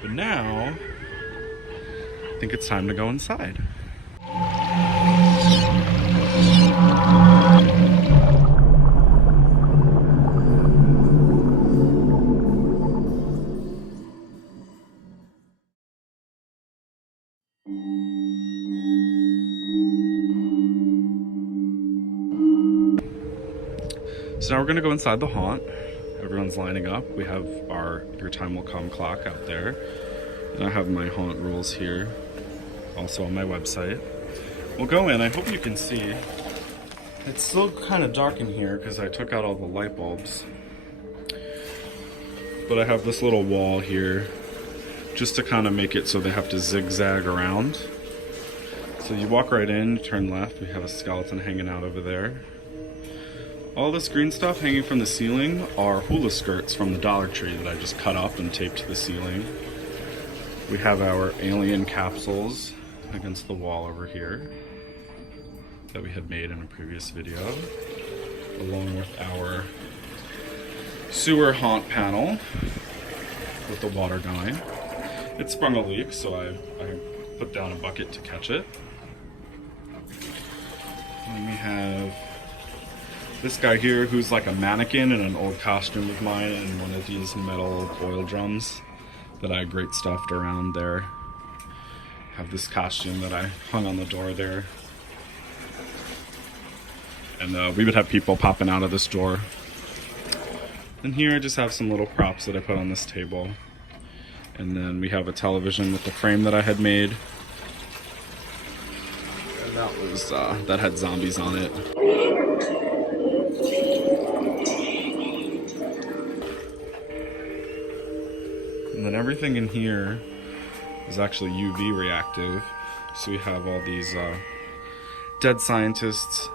But now, I think it's time to go inside. So now we're gonna go inside the haunt. Everyone's lining up. We have our Your Time Will Come clock out there. And I have my haunt rules here, also on my website. We'll go in. I hope you can see. It's still kind of dark in here because I took out all the light bulbs. But I have this little wall here just to kind of make it so they have to zigzag around. So you walk right in, turn left. We have a skeleton hanging out over there. All this green stuff hanging from the ceiling are hula skirts from the Dollar Tree that I just cut up and taped to the ceiling. We have our alien capsules against the wall over here that we had made in a previous video, along with our sewer haunt panel with the water going. It sprung a leak, so I put down a bucket to catch it. And we have this guy here who's like a mannequin in an old costume of mine and one of these metal oil drums that I great stuffed around there. Have this costume that I hung on the door there. And we would have people popping out of this door. And here I just have some little props that I put on this table. And then we have a television with the frame that I had made. And that had zombies on it. And then everything in here is actually UV reactive. So we have all these dead scientists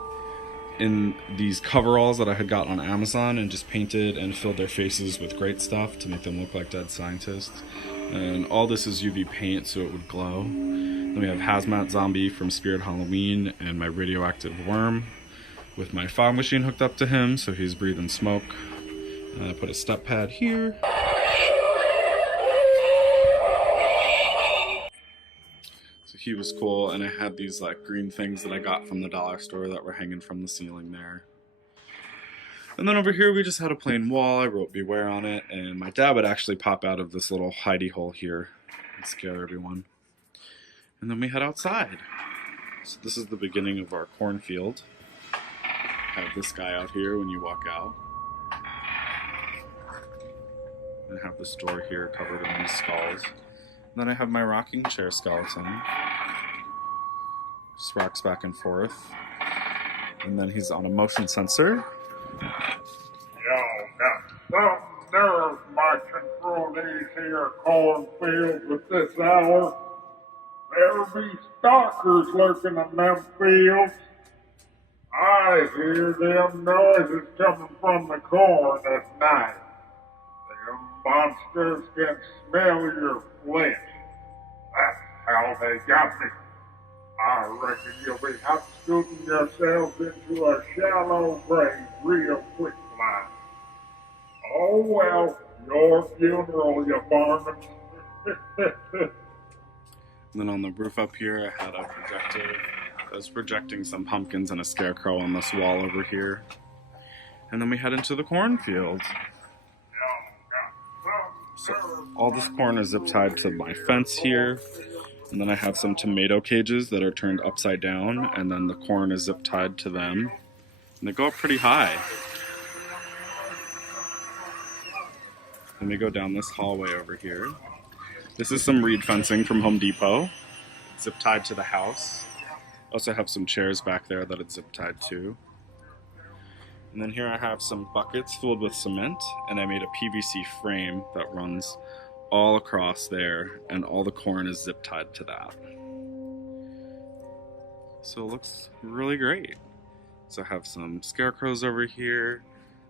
in these coveralls that I had got on Amazon and just painted and filled their faces with great stuff to make them look like dead scientists. And all this is UV paint so it would glow. Then we have Hazmat Zombie from Spirit Halloween and my radioactive worm with my fog machine hooked up to him so he's breathing smoke. And I put a step pad here. He was cool, and I had these like green things that I got from the dollar store that were hanging from the ceiling there. And then over here we just had a plain wall. I wrote beware on it, and my dad would actually pop out of this little hidey hole here and scare everyone. And then we head outside. So this is the beginning of our cornfield. I have this guy out here when you walk out. And I have this door here covered in these skulls. And then I have my rocking chair skeleton. Just rocks back and forth. And then he's on a motion sensor. Yo, got some nerve marching through these here cornfields at this hour. There be stalkers lurking in them fields. I hear them noises coming from the corn at night. Them monsters can smell your flesh. That's how they got me. I reckon you'll be hot scooting yourselves into a shallow grave real quick, like. Oh well, your funeral, you varmints. And then on the roof up here, I had a projector. I was projecting some pumpkins and a scarecrow on this wall over here. And then we head into the cornfield. So all this corn is zip tied to my fence here. And then I have some tomato cages that are turned upside down, and then the corn is zip tied to them. And they go up pretty high. Then we go down this hallway over here. This is some reed fencing from Home Depot, zip tied to the house. I also have some chairs back there that it's zip tied to. And then here I have some buckets filled with cement, and I made a PVC frame that runs all across there, and all the corn is zip tied to that. So it looks really great. So I have some scarecrows over here,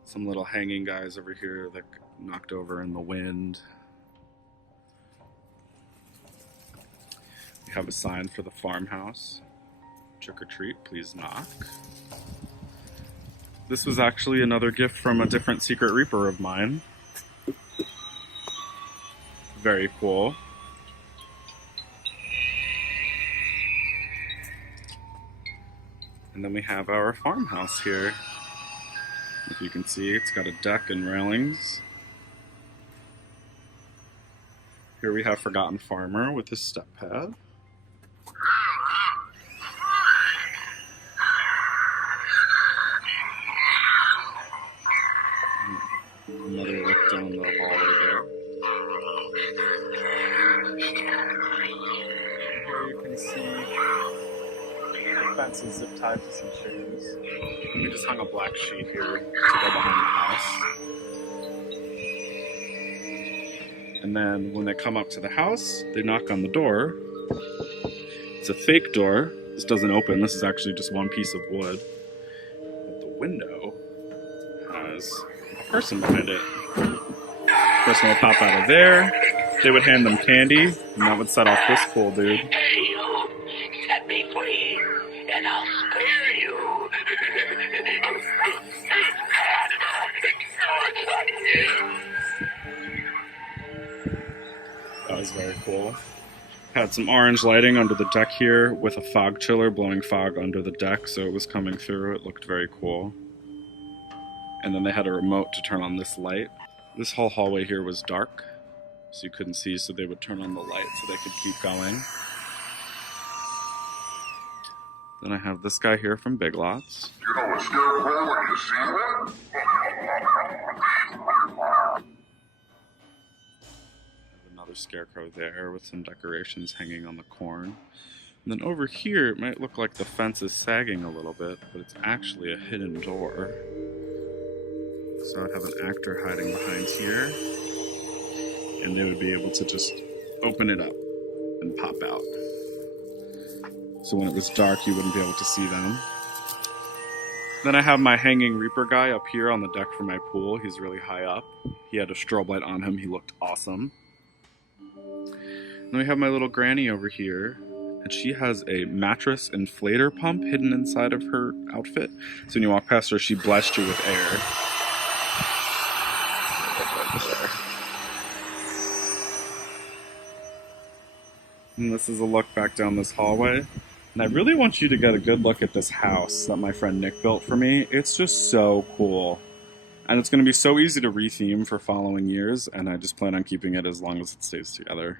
some little hanging guys over here that knocked over in the wind. We have a sign for the farmhouse. Trick or treat, please knock. This was actually another gift from a different Secret Reaper of mine. Very cool. And then we have our farmhouse here. If you can see, it's got a deck and railings. Here we have Forgotten Farmer with his step pad. Another look down the hallway there. Here you can see the fence is zip tied to some chickens. And we just hung a black sheet here to go behind the house. And then when they come up to the house, they knock on the door. It's a fake door. This doesn't open. This is actually just one piece of wood. But the window has a person behind it. The person will pop out of there. They would hand them candy, and that would set off this cool dude. Hey, you! Set me free, and I'll spare you! That was very cool. Had some orange lighting under the deck here with a fog chiller blowing fog under the deck, so it was coming through. It looked very cool. And then they had a remote to turn on this light. This whole hallway here was dark, so you couldn't see, so they would turn on the light so they could keep going. Then I have this guy here from Big Lots. You know a scarecrow when you see one? Another scarecrow there with some decorations hanging on the corn. And then over here, it might look like the fence is sagging a little bit, but it's actually a hidden door. So I'd have an actor hiding behind here, and they would be able to just open it up and pop out. So when it was dark, you wouldn't be able to see them. Then I have my hanging Reaper guy up here on the deck for my pool. He's really high up. He had a strobe light on him. He looked awesome. Then we have my little granny over here, and she has a mattress inflator pump hidden inside of her outfit. So when you walk past her, she blasts you with air. And this is a look back down this hallway. And I really want you to get a good look at this house that my friend Nick built for me. It's just so cool. And it's going to be so easy to retheme for following years, and I just plan on keeping it as long as it stays together.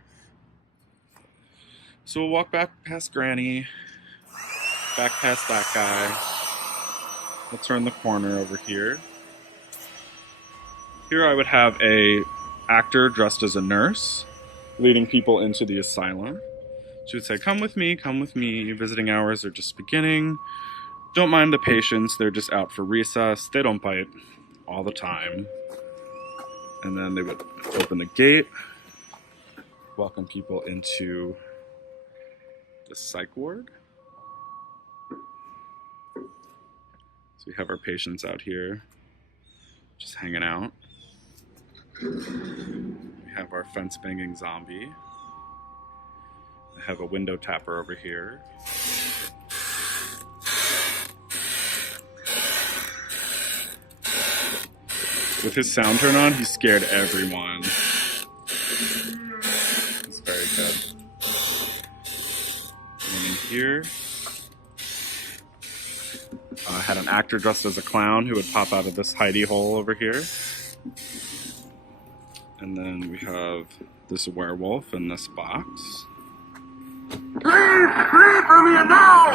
So we'll walk back past Granny, back past that guy. We'll turn the corner over here. Here I would have a actor dressed as a nurse, leading people into the asylum. She would say, come with me, visiting hours are just beginning. Don't mind the patients, they're just out for recess. They don't bite all the time. And then they would open the gate, welcome people into the psych ward. So we have our patients out here, just hanging out. We have our fence-banging zombie. I have a window tapper over here. With his sound turn on, he scared everyone. It's very good. And then in here, I had an actor dressed as a clown who would pop out of this hidey hole over here. And then we have this werewolf in this box. Leave from here now!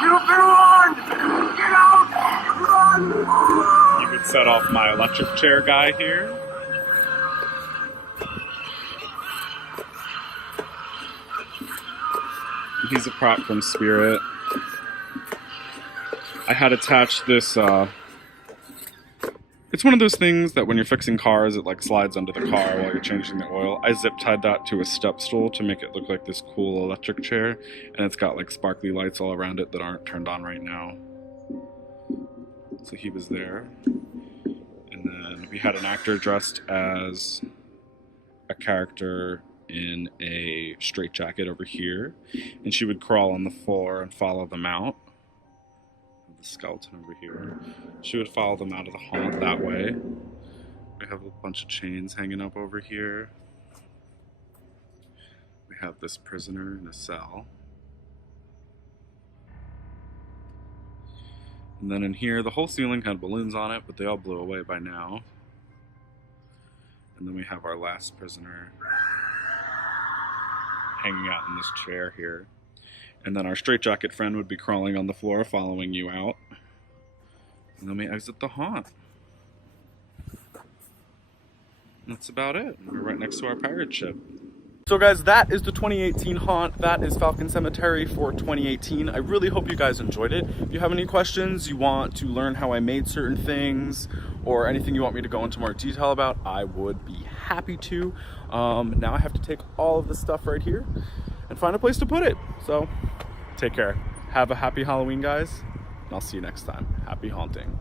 You've been warned! Get out! Run! You could set off my electric chair guy here. He's a prop from Spirit. I had attached this, it's one of those things that when you're fixing cars, it like slides under the car while you're changing the oil. I zip tied that to a step stool to make it look like this cool electric chair, and it's got like sparkly lights all around it that aren't turned on right now. So he was there. And then we had an actor dressed as a character in a straitjacket over here, and she would crawl on the floor and follow them out. The skeleton over here. She would follow them out of the haunt that way. We have a bunch of chains hanging up over here. We have this prisoner in a cell. And then in here, the whole ceiling had balloons on it, but they all blew away by now. And then we have our last prisoner hanging out in this chair here. And then our straitjacket friend would be crawling on the floor, following you out. And then we exit the haunt. And that's about it. We're right next to our pirate ship. So guys, that is the 2018 haunt. That is Falcon Cemetery for 2018. I really hope you guys enjoyed it. If you have any questions, you want to learn how I made certain things, or anything you want me to go into more detail about, I would be happy to. Now I have to take all of this stuff right here and find a place to put it. So take care. Have a happy Halloween, guys. And I'll see you next time. Happy haunting.